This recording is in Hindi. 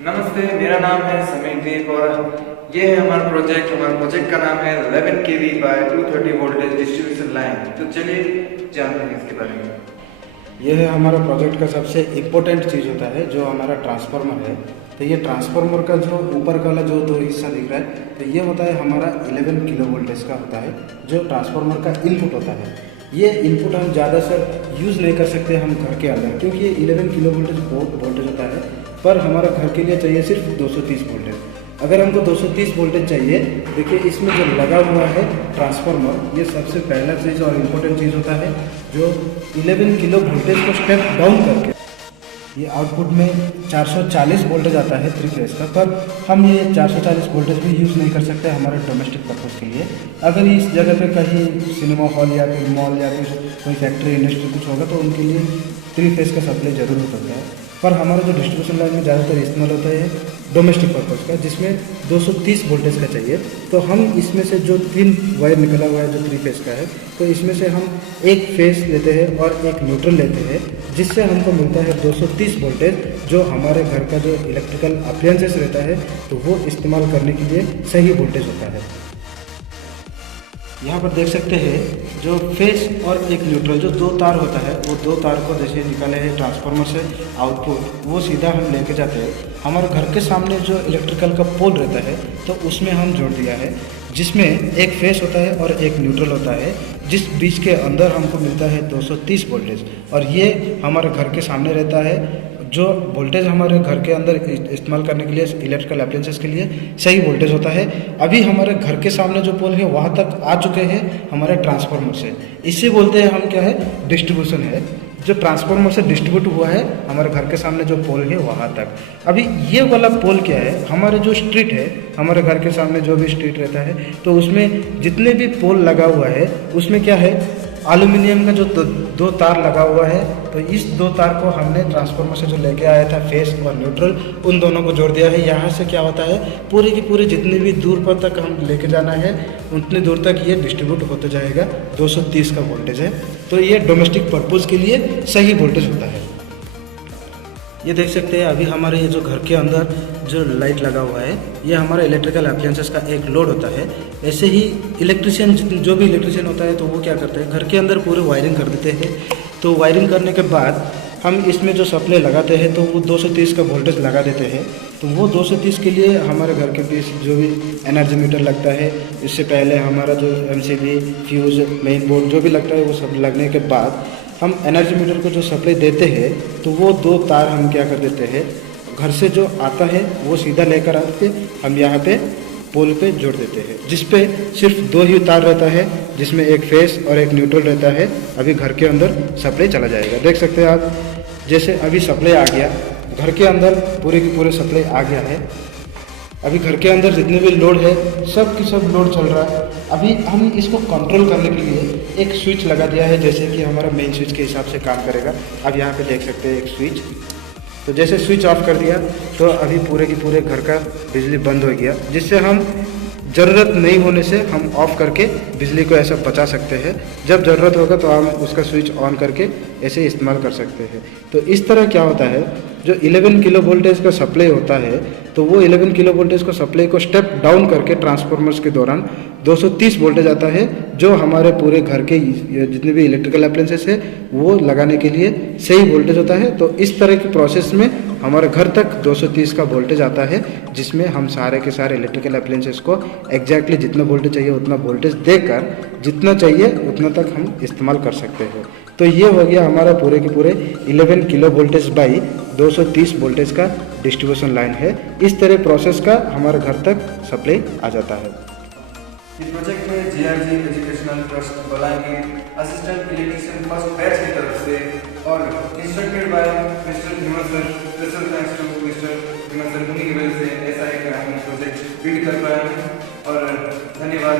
नमस्ते, मेरा नाम है समीरदीप और ये है हमारा प्रोजेक्ट का नाम है 11 kV by 230 voltage distribution line. तो चलिए जानते हैं इसके बारे में। यह है हमारा प्रोजेक्ट का सबसे इम्पोर्टेंट चीज़ होता है जो हमारा ट्रांसफार्मर है। तो ये ट्रांसफार्मर का जो ऊपर वाला जो दो हिस्सा दिख रहा है, तो ये होता है हमारा 11 किलो वोल्टेज का होता है जो ट्रांसफार्मर का इनपुट होता है। ये इनपुट हम ज़्यादा से यूज़ नहीं कर सकते हम घर के अंदर, क्योंकि ये 11 किलो वोल्टेज बहुत वोल्टेज होता है, पर हमारा घर के लिए चाहिए सिर्फ 230 वोल्टेज। अगर हमको 230 वोल्टेज चाहिए, देखिए इसमें जो लगा हुआ है ट्रांसफार्मर, ये सबसे पहला चीज़ और इम्पोर्टेंट चीज़ होता है जो 11 किलो वोल्टेज को स्टेप डाउन करके ये आउटपुट में 440 वोल्टेज आता है 3 फेज का, पर हम ये 440 वोल्टेज भी यूज़ नहीं कर सकते हमारे डोमेस्टिक पर्पज़ के लिए। अगर इस जगह पे कहीं सिनेमा हॉल या फिर मॉल या फिर कोई फैक्ट्री इंडस्ट्री कुछ होगा तो उनके लिए 3 फेज का सप्लाई ज़रूरत होता है। पर हमारा जो डिस्ट्रीब्यूशन लाइन में ज़्यादातर इस्तेमाल होता है डोमेस्टिक पर्पज़ का, जिसमें 230 वोल्टेज का चाहिए। तो हम इसमें से जो 3 वायर निकला हुआ है जो 3 फेज का है, तो इसमें से हम एक फेज लेते हैं और एक न्यूट्रल लेते हैं, जिससे हमको मिलता है 230 वोल्टेज, जो हमारे घर का जो इलेक्ट्रिकल अप्लायंसेस रहता है तो वो इस्तेमाल करने के लिए सही वोल्टेज होता है। यहाँ पर देख सकते हैं जो फेस और एक न्यूट्रल जो 2 तार होता है, वो 2 तार को जैसे निकाले हैं ट्रांसफार्मर से आउटपुट, वो सीधा हम लेके जाते हैं हमारे घर के सामने जो इलेक्ट्रिकल का पोल रहता है, तो उसमें हम जोड़ दिया है, जिसमें एक फेस होता है और एक न्यूट्रल होता है, जिस बीच के अंदर हमको मिलता है 230 वोल्टेज। और ये हमारे घर के सामने रहता है, जो वोल्टेज हमारे घर के अंदर इस्तेमाल करने के लिए इलेक्ट्रिकल अप्लायंसेस के लिए सही वोल्टेज होता है। अभी हमारे घर के सामने जो पोल है वहाँ तक आ चुके हैं हमारे ट्रांसफार्मर से, इसे बोलते हैं हम क्या है, डिस्ट्रीब्यूशन है। जो ट्रांसफार्मर से डिस्ट्रीब्यूट हुआ है हमारे घर के सामने जो पोल है वहाँ तक। अभी ये वाला पोल क्या है, हमारे जो स्ट्रीट है, हमारे घर के सामने जो भी स्ट्रीट रहता है, तो उसमें जितने भी पोल लगा हुआ है उसमें क्या है, एल्यूमिनियम का जो 2 तार लगा हुआ है। तो इस 2 तार को हमने ट्रांसफार्मर से जो लेके आया था फेस और न्यूट्रल, उन दोनों को जोड़ दिया है। यहाँ से क्या होता है, पूरे की पूरे जितने भी दूर पर तक हम लेके जाना है उतनी दूर तक ये डिस्ट्रीब्यूट होते जाएगा। 230 का वोल्टेज है, तो ये डोमेस्टिक पर्पज़ के लिए सही वोल्टेज होता है। ये देख सकते हैं अभी हमारे ये जो घर के अंदर जो लाइट लगा हुआ है, ये हमारा इलेक्ट्रिकल अप्लायंसेस का एक लोड होता है। ऐसे ही इलेक्ट्रिशियन जो भी इलेक्ट्रिशियन होता है तो वो क्या करते हैं, घर के अंदर पूरे वायरिंग कर देते हैं। तो वायरिंग करने के बाद हम इसमें जो सप्लाई लगाते हैं तो वो 230 का वोल्टेज लगा देते हैं। तो वो 230 के लिए हमारे घर के बीच जो भी एनर्जी मीटर लगता है, इससे पहले हमारा जो MCB, फ्यूज़, मेन बोर्ड जो भी लगता है, वो सब लगने के बाद हम एनर्जी मीटर को जो सप्लाई देते हैं तो वो 2 तार हम क्या कर देते हैं, घर से जो आता है वो सीधा लेकर आके हम यहाँ पे पोल पे जोड़ देते हैं, जिस पे सिर्फ 2 ही तार रहता है, जिसमें एक फेस और एक न्यूट्रल रहता है। अभी घर के अंदर सप्लाई चला जाएगा। देख सकते हैं आप, जैसे अभी सप्लाई आ गया, घर के अंदर पूरे की पूरे सप्लाई आ गया है। अभी घर के अंदर जितने भी लोड है सब की सब लोड चल रहा है। अभी हम इसको कंट्रोल करने के लिए एक स्विच लगा दिया है, जैसे कि हमारा मेन स्विच के हिसाब से काम करेगा। अब यहाँ पे देख सकते हैं एक स्विच, तो जैसे स्विच ऑफ कर दिया तो अभी पूरे की पूरे घर का बिजली बंद हो गया, जिससे हम ज़रूरत नहीं होने से हम ऑफ करके बिजली को ऐसा बचा सकते हैं। जब ज़रूरत होगा तो हम उसका स्विच ऑन करके ऐसे इस्तेमाल कर सकते हैं। तो इस तरह क्या होता है, जो 11 किलो वोल्टेज का सप्लाई होता है तो वो 11 किलो वोल्टेज को सप्लाई को स्टेप डाउन करके ट्रांसफार्मर्स के दौरान 230 वोल्टेज आता है, जो हमारे पूरे घर के जितने भी इलेक्ट्रिकल अप्लायंसेस है वो लगाने के लिए सही वोल्टेज होता है। तो इस तरह की प्रोसेस में हमारे घर तक 230 का वोल्टेज आता है, जिसमें हम सारे के सारे इलेक्ट्रिकल अप्लायंसेस को एग्जैक्टली जितना वोल्टेज चाहिए उतना वोल्टेज देकर जितना चाहिए उतना तक हम इस्तेमाल कर सकते हैं। तो ये हो गया हमारा पूरे के पूरे 11 किलो वोल्टेज बाई 230 वोल्टेज का डिस्ट्रीब्यूशन लाइन है। इस तरह प्रोसेस का हमारे घर तक सप्लाई आ जाता है। इस प्रोजेक्ट में GRG educational trust Balangir assistant electrician first batch की तरफ से और instructed by mister Himant sir, special thanks to mister Himant sir, उन्हीं की वजह से ऐसा एक प्रोजेक्ट बिल्ड कर पाया और धन्यवाद।